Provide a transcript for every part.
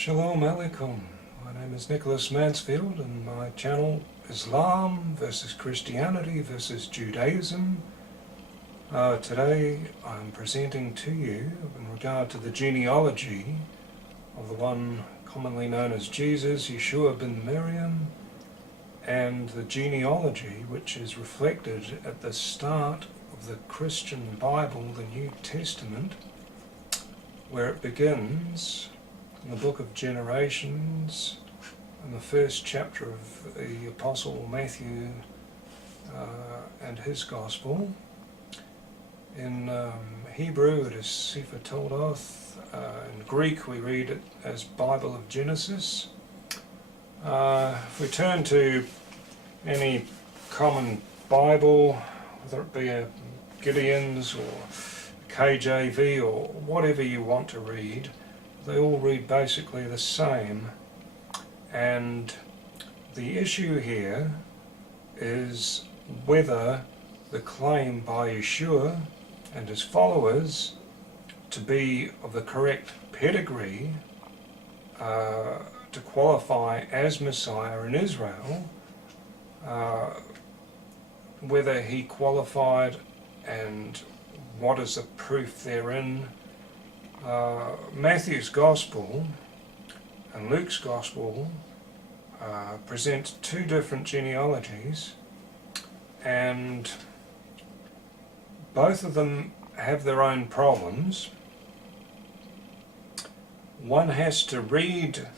Shalom Alaikum. My name is Nicholas Mansfield and my channel Islam versus Christianity versus Judaism. Today I'm presenting to you in regard to the genealogy of the one commonly known as Jesus, Yeshua ben Miriam, and the genealogy which is reflected at the start of the Christian Bible, the New Testament, where it begins in the book of Generations, in the first chapter of the Apostle Matthew and his Gospel. In Hebrew it is Sefer Toldoth. In Greek we read it as Bible of Genesis. If we turn to any common Bible, whether it be a Gideon's or KJV or whatever you want to read, they all read basically the same, and the issue here is whether the claim by Yeshua and his followers to be of the correct pedigree to qualify as Messiah in Israel, whether he qualified and what is the proof therein. Matthew's Gospel and Luke's Gospel present two different genealogies, and both of them have their own problems. One has to read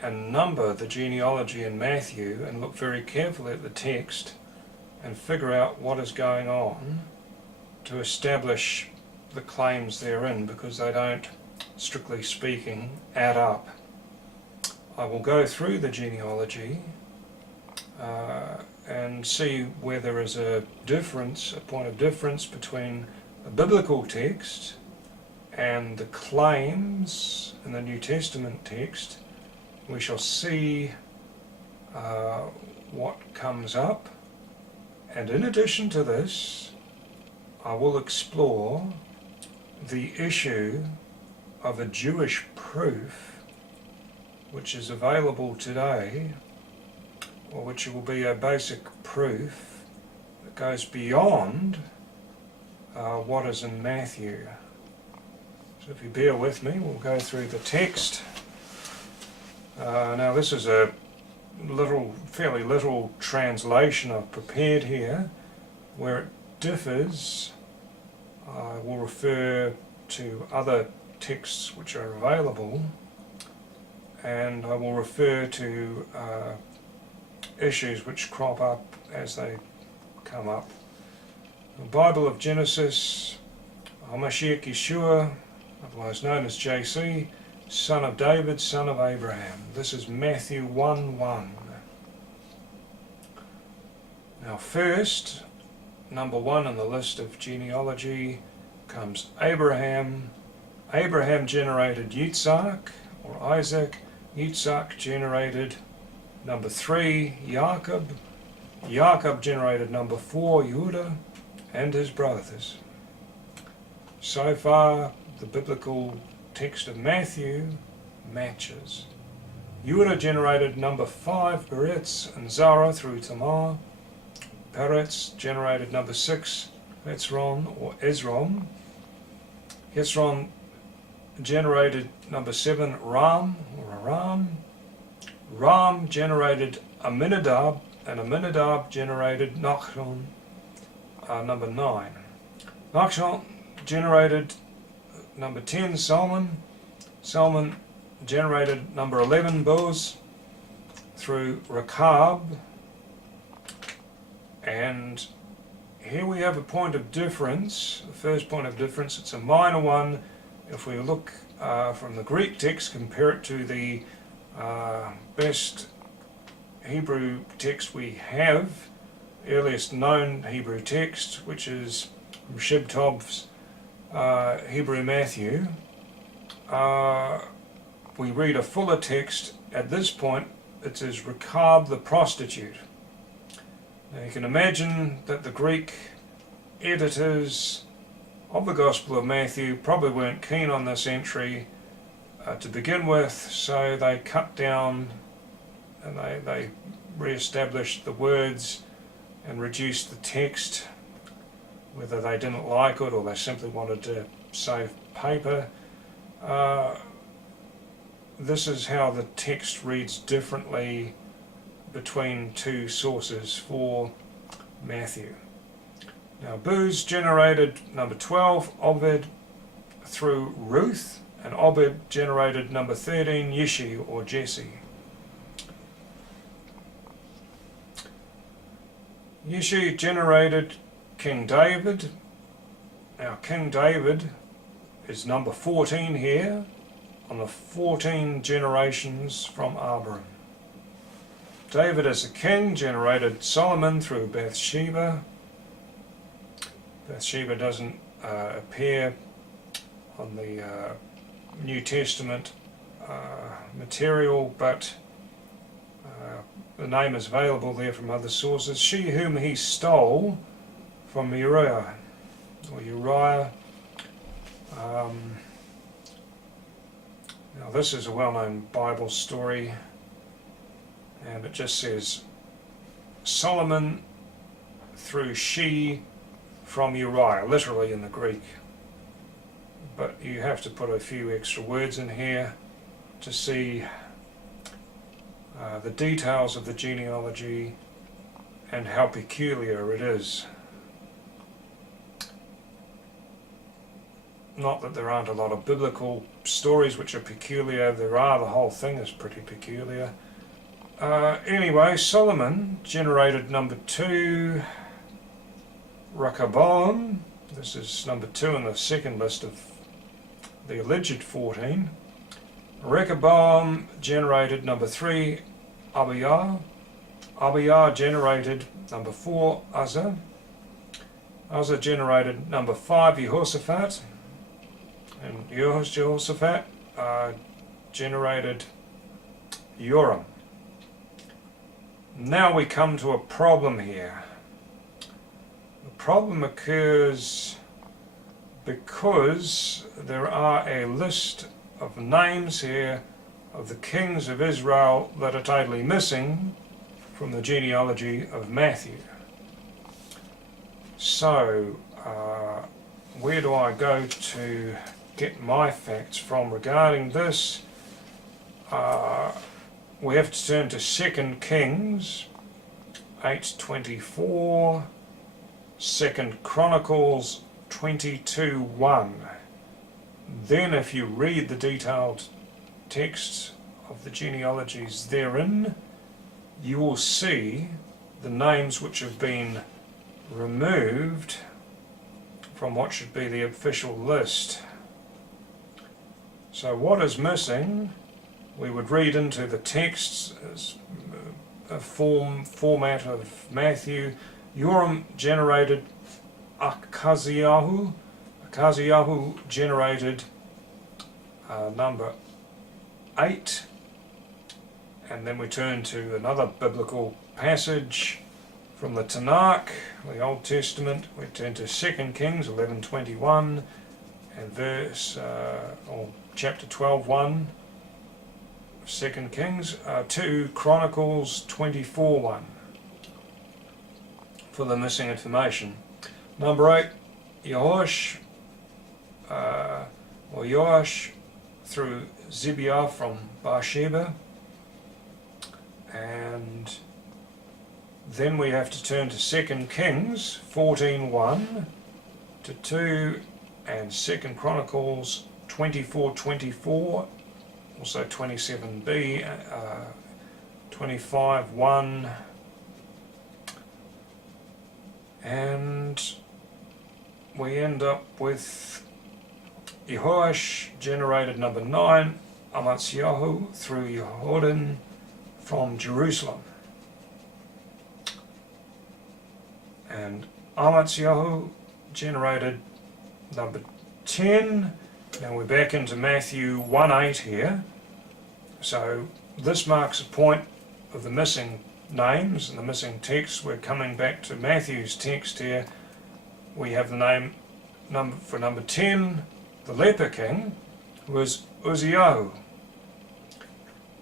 and number the genealogy in Matthew and look very carefully at the text and figure out what is going on to establish the claims therein, because they don't, strictly speaking, add up. I will go through the genealogy and see where there is a difference, a point of difference between a biblical text and the claims in the New Testament text. We shall see what comes up, and in addition to this, I will explore the issue of a Jewish proof which is available today, or which will be a basic proof that goes beyond what is in Matthew. So if you bear with me, we'll go through the text. Now this is a fairly literal translation I've prepared here. Where it differs, I will refer to other texts which are available, and I will refer to issues which crop up as they come up. The Bible of Genesis, HaMashiach Yeshua, otherwise known as JC, son of David, son of Abraham. This is Matthew 1:1. Now first, number one on the list of genealogy comes Abraham. Abraham generated Yitzhak, or Isaac. Yitzhak generated number 3, Jacob. Jacob generated number 4, Judah, and his brothers. So far, the biblical text of Matthew matches. Judah generated number 5, Peretz and Zara through Tamar. Peretz generated number 6, Hezron or Ezron. Hezron generated number 7, Ram or Aram. Ram generated Aminadab, and Aminadab generated Nachshon, number 9. Nachshon generated number 10, Solomon. Solomon generated number 11, Boaz, through Rechab. And here we have a point of difference. The first point of difference, it's a minor one. If we look from the Greek text, compare it to the best Hebrew text we have, earliest known Hebrew text, which is Sheb Tov's Hebrew Matthew. We read a fuller text. At this point, it says Rechab the prostitute. Now you can imagine that the Greek editors of the Gospel of Matthew probably weren't keen on this entry, to begin with, so they cut down and they re-established the words and reduced the text, whether they didn't like it or they simply wanted to save paper. This is how the text reads differently between two sources for Matthew. Now, Booz generated number 12, Obed through Ruth, and Obed generated number 13, Yishi or Jesse. Yishi generated King David. Now, King David is number 14 here on the 14 generations from Abraham. David as a king generated Solomon through Bathsheba. Bathsheba doesn't appear on the New Testament material, but the name is available there from other sources. She whom he stole from Uriah, or Uriah. Now this is a well-known Bible story, and it just says Solomon through she from Uriah, literally in the Greek. But you have to put a few extra words in here to see the details of the genealogy and how peculiar it is. Not that there aren't a lot of biblical stories which are peculiar, there are, the whole thing is pretty peculiar. Anyway, Solomon generated number 2, Rehoboam. This is number 2 in the second list of the alleged 14. Rehoboam generated number 3, Abijah. Abijah generated number 4, Uzzah. Uzzah generated number 5, Jehoshaphat. And Jehoshaphat generated Joram. Now we come to a problem here. The problem occurs because there are a list of names here of the kings of Israel that are totally missing from the genealogy of Matthew. So, where do I go to get my facts from regarding this? We have to turn to 2 Kings 8:24, 2 Chronicles 22:1. Then if you read the detailed texts of the genealogies therein, you will see the names which have been removed from what should be the official list. So what is missing? We would read into the texts as a format of Matthew. Joram generated Achaziahu. Achaziahu generated number 8. And then we turn to another biblical passage from the Tanakh, the Old Testament. We turn to 2 Kings 11:21 and chapter 12:1 of 2 Kings, 2 Chronicles 24:1 for the missing information. Number 8, Joash through Zibiah from Beersheba. And then we have to turn to 2 Kings 14:1 to 2 and 2 Chronicles 24:24, also 27b, 25:1, and we end up with Jehoash generated number 9, Amaziah through Jehoiakim from Jerusalem. And Amaziah generated number 10. Now we're back into Matthew 1:8 here. So this marks a point of the missing names and the missing text. We're coming back to Matthew's text here. We have the name for number 10, the leper king, was Uzziyahu.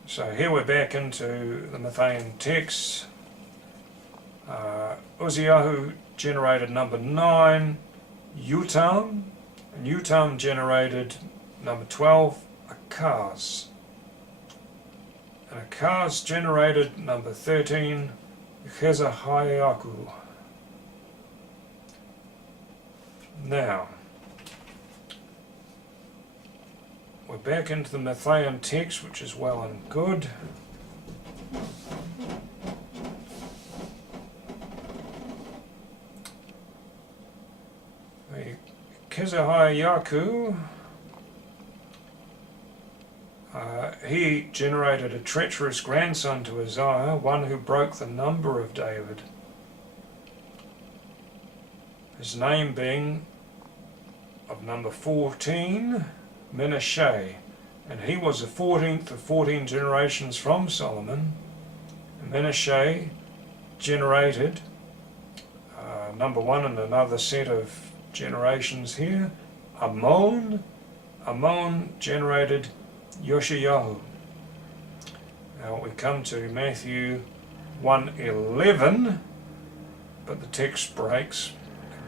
So here we're back into the Matthean text. Uzziyahu generated number 9, Utam, and Utam generated number 12, Akaz. And Akaz generated number 13, Hezekiahu. Now, we're back into the Matthean text, which is well and good. Hezekiahu, he generated a treacherous grandson to Uzziah, one who broke the number of David. His name being of number 14, Menashe, and he was the 14th of 14 generations from Solomon. And Menashe generated number 1 in another set of generations here, Ammon. Ammon generated Yoshiyahu. Now we come to Matthew 1:11, but the text breaks.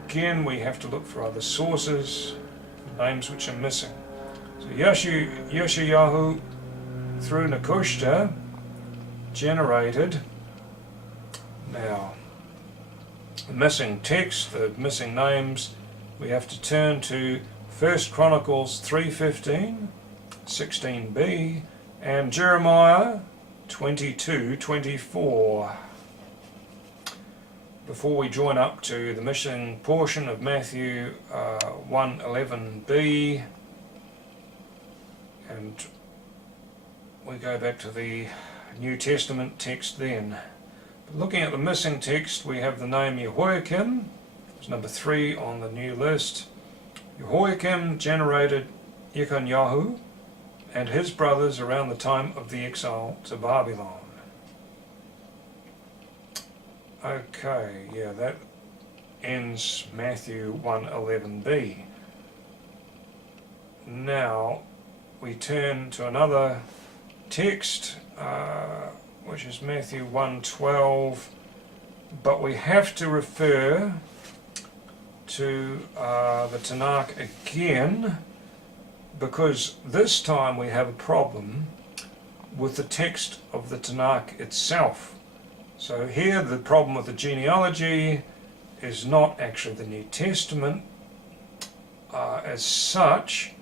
Again, we have to look for other sources, names which are missing. So Yoshiyahu through Nehushta generated, now the missing text, the missing names, we have to turn to 1 Chronicles 3:15, 16b, and Jeremiah 22:24. Before we join up to the missing portion of Matthew 1:11b, and we go back to the New Testament text then. But looking at the missing text, we have the name Jehoiakim, it's number 3 on the new list. Jehoiakim generated Yekoniah and his brothers around the time of the exile to Babylon. Okay, yeah, that ends Matthew 1:11b. Now we turn to another text, which is Matthew 1:12, but we have to refer to the Tanakh again, because this time we have a problem with the text of the Tanakh itself. So here the problem with the genealogy is not actually the New Testament as such,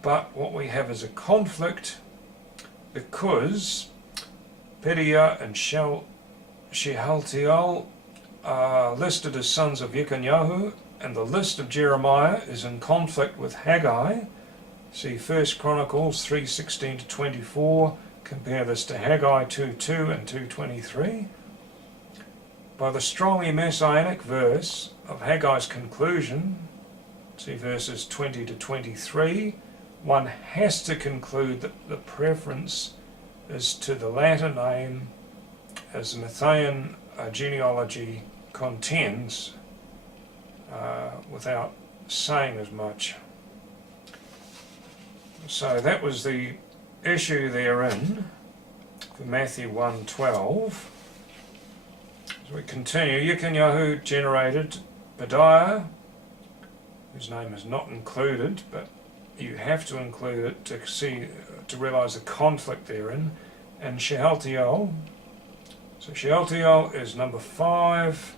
but what we have is a conflict, because Pedaiah and Shealtiel are listed as sons of Yekoniah, and the list of Jeremiah is in conflict with Haggai. See 1 Chronicles 3:16-24. Compare this to Haggai 2:2 and 2:23. By the strongly messianic verse of Haggai's conclusion, see verses 20-23, one has to conclude that the preference is to the latter name, as the Matthean genealogy contends, without saying as much. So that was the issue therein for Matthew 1:12. As we continue, Yekoniah generated Pedaiah, whose name is not included, but you have to include it to realise the conflict therein, and Shealtiel. So Shealtiel is number 5.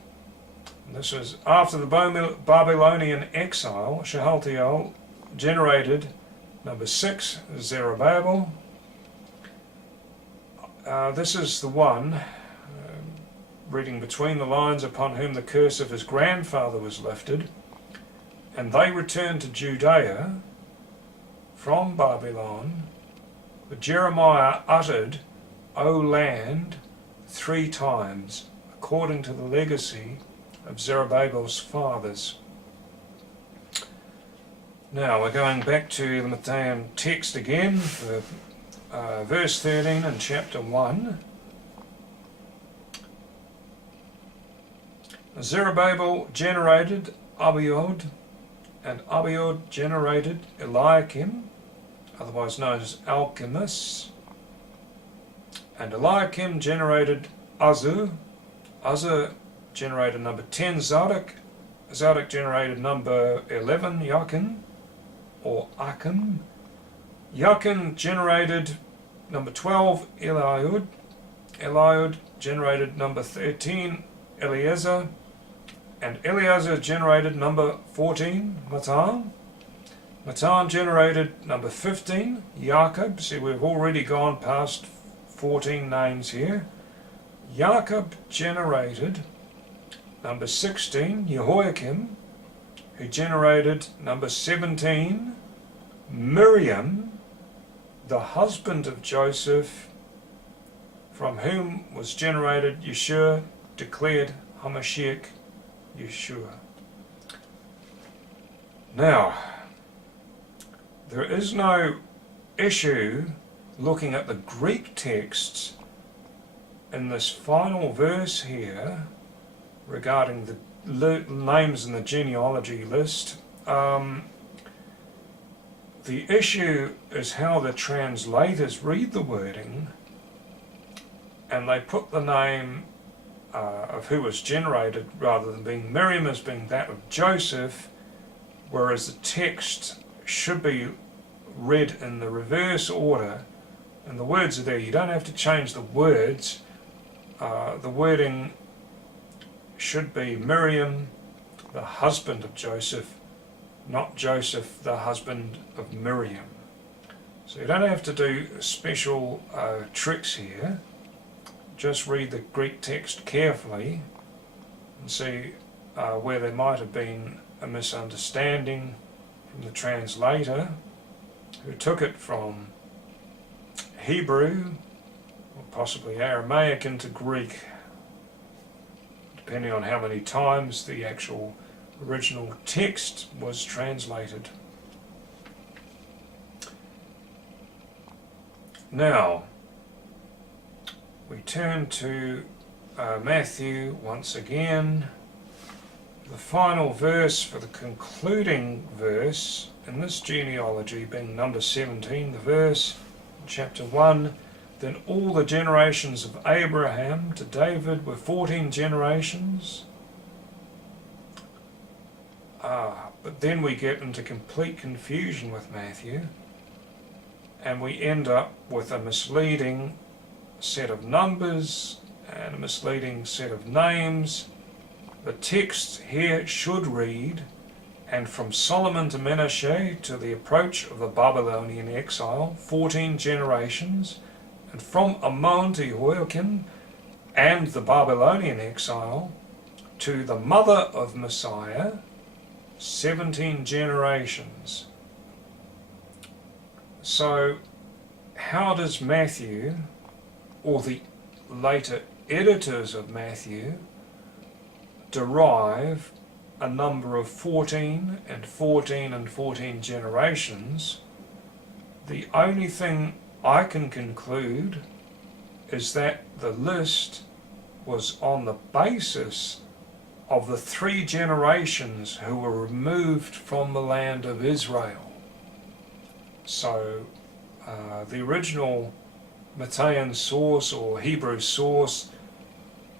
And this is after the Babylonian exile. Shealtiel generated number 6, Zerubbabel. This is the one, reading between the lines, upon whom the curse of his grandfather was lifted, and they returned to Judea from Babylon. But Jeremiah uttered, O land, 3 times, according to the legacy of Zerubbabel's fathers. Now we're going back to the Matthean text again for verse 13 in chapter 1. Zerubbabel generated Abiud, and Abiud generated Eliakim, otherwise known as Alchemus. And Eliakim generated Uzzah. Uzzah generated number 10, Zadok. Zadok generated number 11, Yakin, or Akim. Yakin generated number 12, Eliud. Eliud generated number 13, Eliezer. And Eliezer generated number 14, Matan. Matan generated number 15, Jacob. See, we've already gone past 14 names here. Jacob generated number 16, Jehoiakim, who generated number 17, Miriam, the husband of Joseph, from whom was generated Yeshua, declared Hamashiach Yeshua. Now, there is no issue looking at the Greek texts in this final verse here regarding the names in the genealogy list. The issue is how the translators read the wording, and they put the name of who was generated rather than being Miriam as being that of Joseph, whereas the text should be read in the reverse order, and the words are there. You don't have to change the words. The wording should be Miriam, the husband of Joseph, not Joseph, the husband of Miriam. So you don't have to do special tricks here. Just read the Greek text carefully and see where there might have been a misunderstanding from the translator, who took it from Hebrew or possibly Aramaic into Greek, depending on how many times the actual original text was translated. Now, we turn to Matthew once again. The final verse for the concluding verse in this genealogy being number 17, the verse, chapter 1, then all the generations of Abraham to David were 14 generations. But then we get into complete confusion with Matthew, and we end up with a misleading set of numbers and a misleading set of names. The text here should read, and from Solomon to Manasseh to the approach of the Babylonian exile, 14 generations, and from Ammon to Jehoiakim and the Babylonian exile to the mother of Messiah, 17 generations. So how does Matthew, or the later editors of Matthew, derive a number of 14 and 14 and 14 generations? The only thing I can conclude is that the list was on the basis of the 3 generations who were removed from the land of Israel. So the original Matthean source or Hebrew source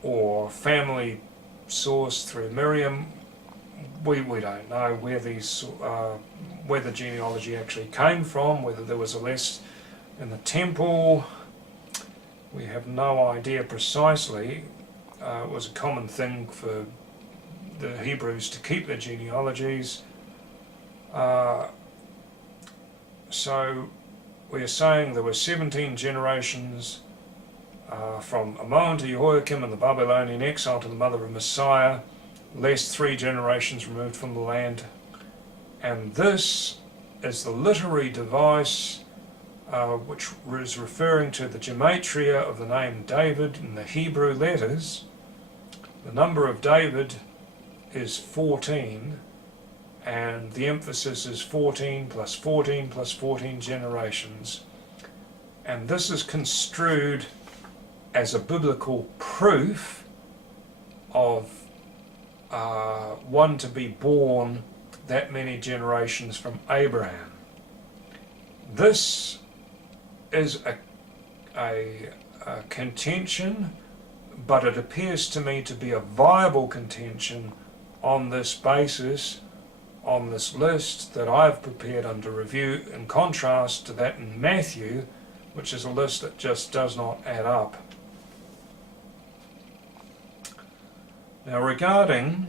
or family source through Miriam, we don't know where these where the genealogy actually came from, whether there was a list in the temple. We have no idea precisely. It was a common thing for the Hebrews to keep their genealogies. So we are saying there were 17 generations from Ammon to Jehoiakim and the Babylonian exile to the mother of Messiah, less 3 generations removed from the land. And this is the literary device which is referring to the gematria of the name David in the Hebrew letters. The number of David is 14, and the emphasis is 14 plus 14 plus 14 generations. And this is construed as a biblical proof of one to be born that many generations from Abraham. This is a contention, but it appears to me to be a viable contention on this basis, on this list that I've prepared under review, in contrast to that in Matthew, which is a list that just does not add up. Now, regarding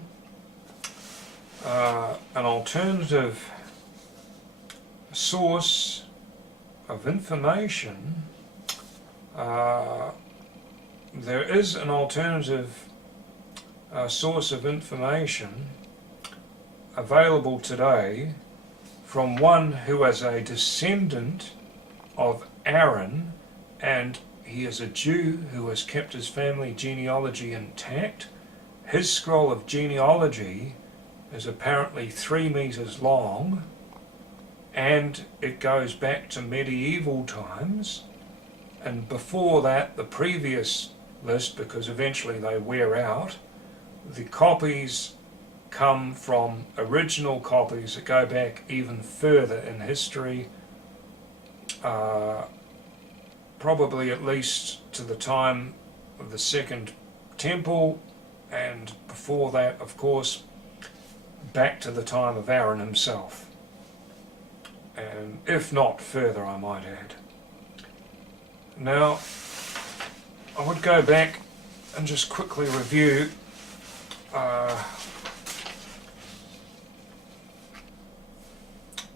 an alternative source of information, there is an alternative source of information available today from one who is a descendant of Aaron, and he is a Jew who has kept his family genealogy intact. His scroll of genealogy is apparently 3 meters long, and it goes back to medieval times, and before that the previous list, because eventually they wear out, the copies come from original copies that go back even further in history, probably at least to the time of the Second Temple, and before that, of course, back to the time of Aaron himself, and if not further, I might add. Now, I would go back and just quickly review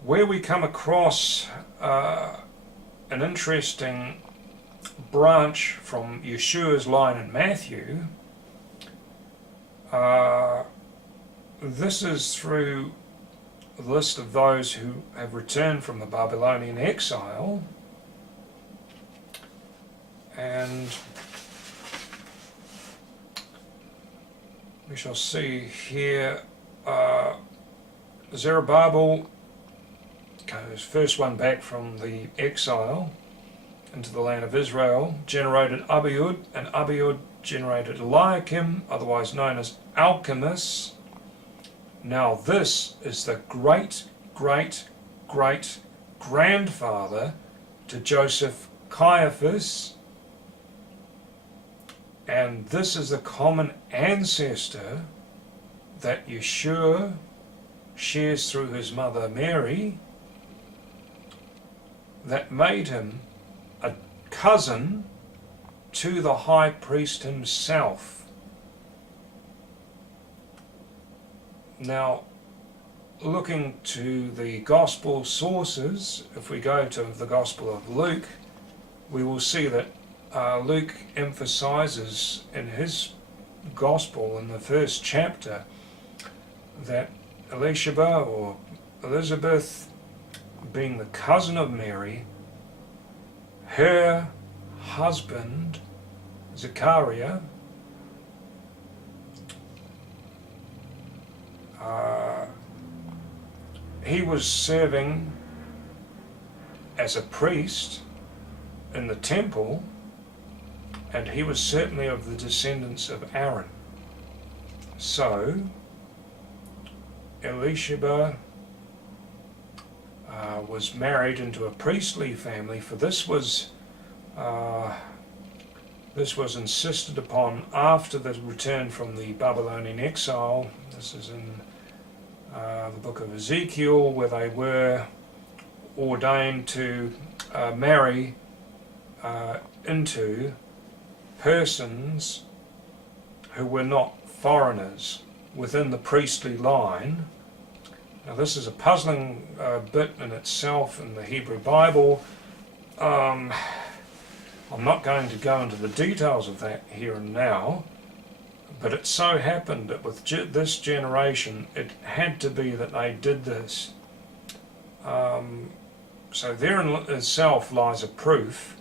where we come across an interesting branch from Yeshua's line in Matthew. This is through the list of those who have returned from the Babylonian exile, and we shall see here Zerubbabel goes first one back from the exile into the land of Israel, generated Abiud, and Abiud generated Eliakim, otherwise known as Alchemus. Now this is the great-great-great-grandfather to Joseph Caiaphas, and this is the common ancestor that Yeshua shares through his mother Mary, that made him a cousin to the high priest himself. Now, looking to the gospel sources, if we go to the Gospel of Luke, we will see that Luke emphasizes in his gospel in the first chapter that Elisheba, or Elizabeth, being the cousin of Mary, her husband Zechariah he was serving as a priest in the temple, and he was certainly of the descendants of Aaron. So Elisheba was married into a priestly family, for this was insisted upon after the return from the Babylonian exile. This is in the book of Ezekiel, where they were ordained to marry into persons who were not foreigners within the priestly line. Now this is a puzzling bit in itself in the Hebrew Bible. I'm not going to go into the details of that here and now, but it so happened that with this generation it had to be that they did this. So therein itself lies a proof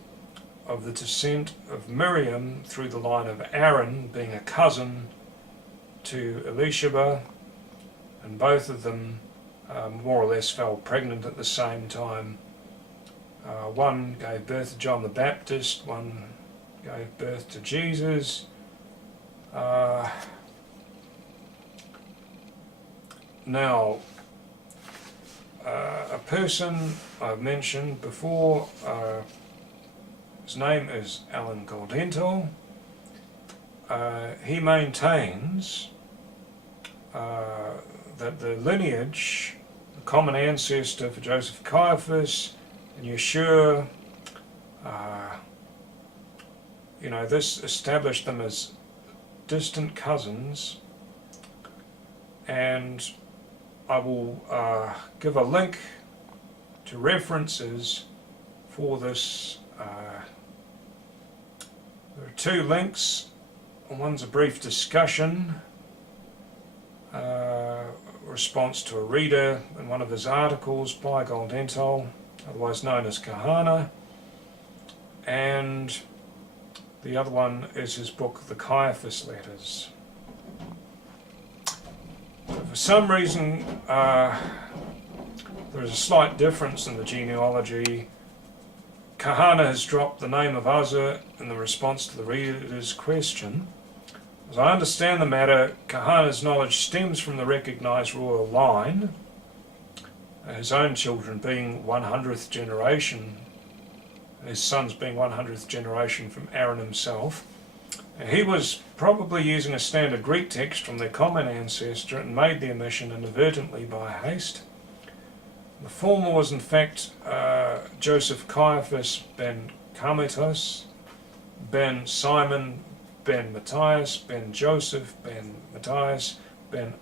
of the descent of Miriam through the line of Aaron, being a cousin to Elisheba, and both of them more or less fell pregnant at the same time. One gave birth to John the Baptist, one gave birth to Jesus. Now, a person I've mentioned before. His name is Alan Goldento. He maintains that the lineage, the common ancestor for Joseph Caiaphas and Yeshua, this established them as distant cousins, and I will give a link to references for this. There are two links. One's a brief discussion, response to a reader in one of his articles by Goldento, otherwise known as Kahana, and the other one is his book, The Caiaphas Letters. So for some reason, there is a slight difference in the genealogy. Kahana has dropped the name of Uzzah in the response to the reader's question. As I understand the matter, Kahana's knowledge stems from the recognized royal line, his own children being 100th generation, his sons being 100th generation from Aaron himself. He was probably using a standard Greek text from their common ancestor and made the omission inadvertently by haste. The former was in fact Joseph Caiaphas ben Carmetus, ben Simon ben Matthias, ben Joseph ben Matthias, ben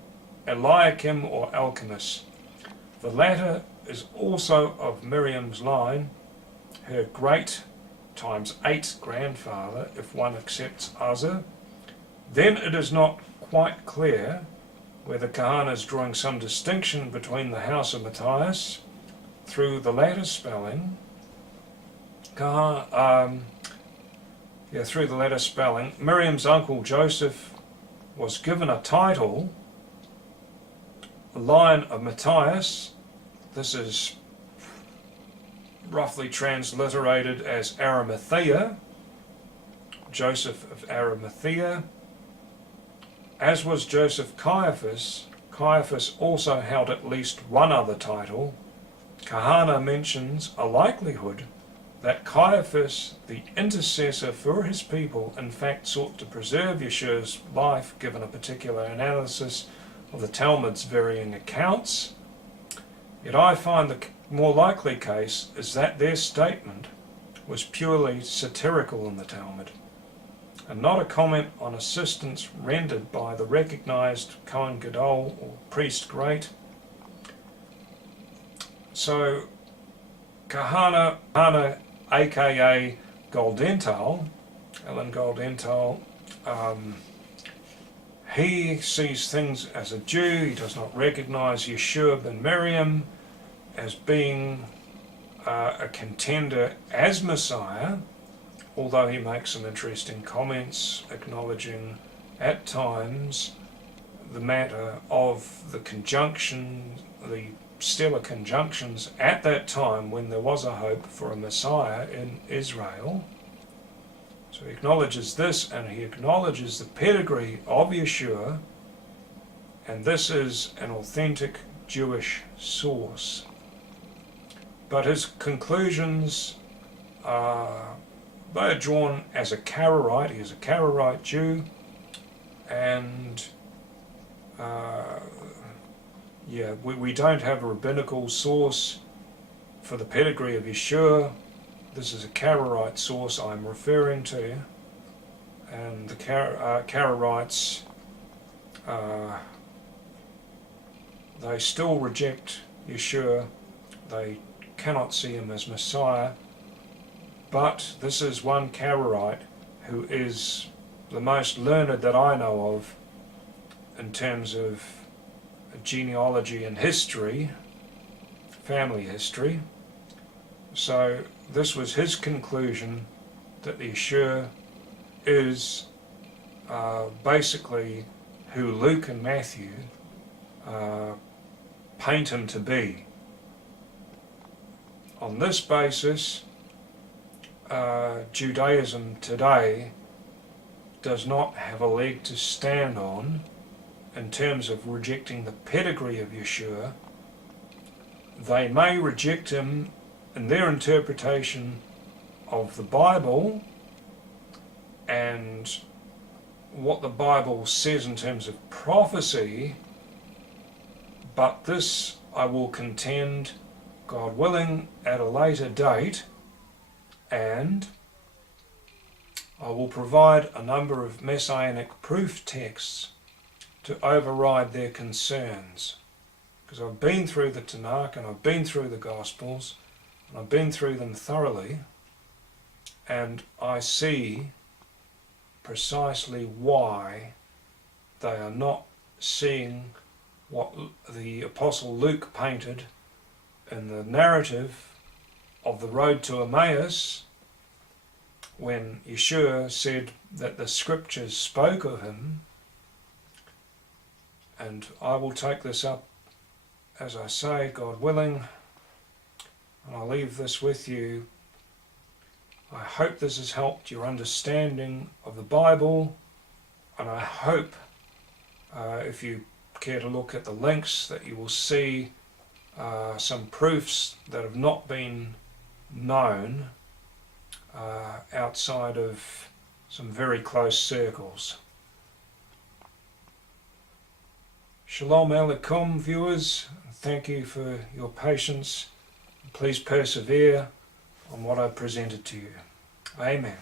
Eliakim or Alchemist. The latter is also of Miriam's line, her great times 8 grandfather, if one accepts Uzzah. Then it is not quite clear whether Kahana is drawing some distinction between the house of Matthias through the latter spelling, through the letter spelling. Miriam's uncle Joseph was given a title, the line of Matthias. This is roughly transliterated as Arimathea, Joseph of Arimathea. As was Joseph Caiaphas, Caiaphas also held at least one other title. Kahana mentions a likelihood that Caiaphas, the intercessor for his people, in fact sought to preserve Yeshua's life, given a particular analysis of the Talmud's varying accounts. Yet I find the more likely case is that their statement was purely satirical in the Talmud, and not a comment on assistance rendered by the recognized Kohen Gadol or priest great. So Kahana aka Goldento, Alan Goldento, he sees things as a Jew. He does not recognize Yeshua ben Miriam as being a contender as Messiah, although he makes some interesting comments acknowledging at times the matter of the conjunction, the stellar conjunctions at that time when there was a hope for a Messiah in Israel. So he acknowledges this, and he acknowledges the pedigree of Yeshua, and this is an authentic Jewish source. But his conclusions they are drawn as a Karaite. He is a Karaite Jew, and we don't have a rabbinical source for the pedigree of Yeshua. This is a Karaite source I'm referring to, and the Karaites, they still reject Yeshua. They cannot see him as Messiah. But this is one Karaite who is the most learned that I know of in terms of genealogy and history, family history. So this was his conclusion, that the Yeshua is basically who Luke and Matthew paint him to be. On this basis, Judaism today does not have a leg to stand on in terms of rejecting the pedigree of Yeshua. they may reject him in their interpretation of the Bible and what the Bible says in terms of prophecy, but this I will contend, God willing, at a later date, and I will provide a number of messianic proof texts to override their concerns. Because I've been through the Tanakh and I've been through the Gospels and I've been through them thoroughly, and I see precisely why they are not seeing what the Apostle Luke painted in the narrative of the road to Emmaus, when Yeshua said that the scriptures spoke of him. And I will take this up, as I say, God willing, and I'll leave this with you. I hope this has helped your understanding of the Bible, and I hope if you care to look at the links that you will see some proofs that have not been known outside of some very close circles. Shalom Aleichem, viewers. Thank you for your patience. Please persevere on what I've presented to you. Amen.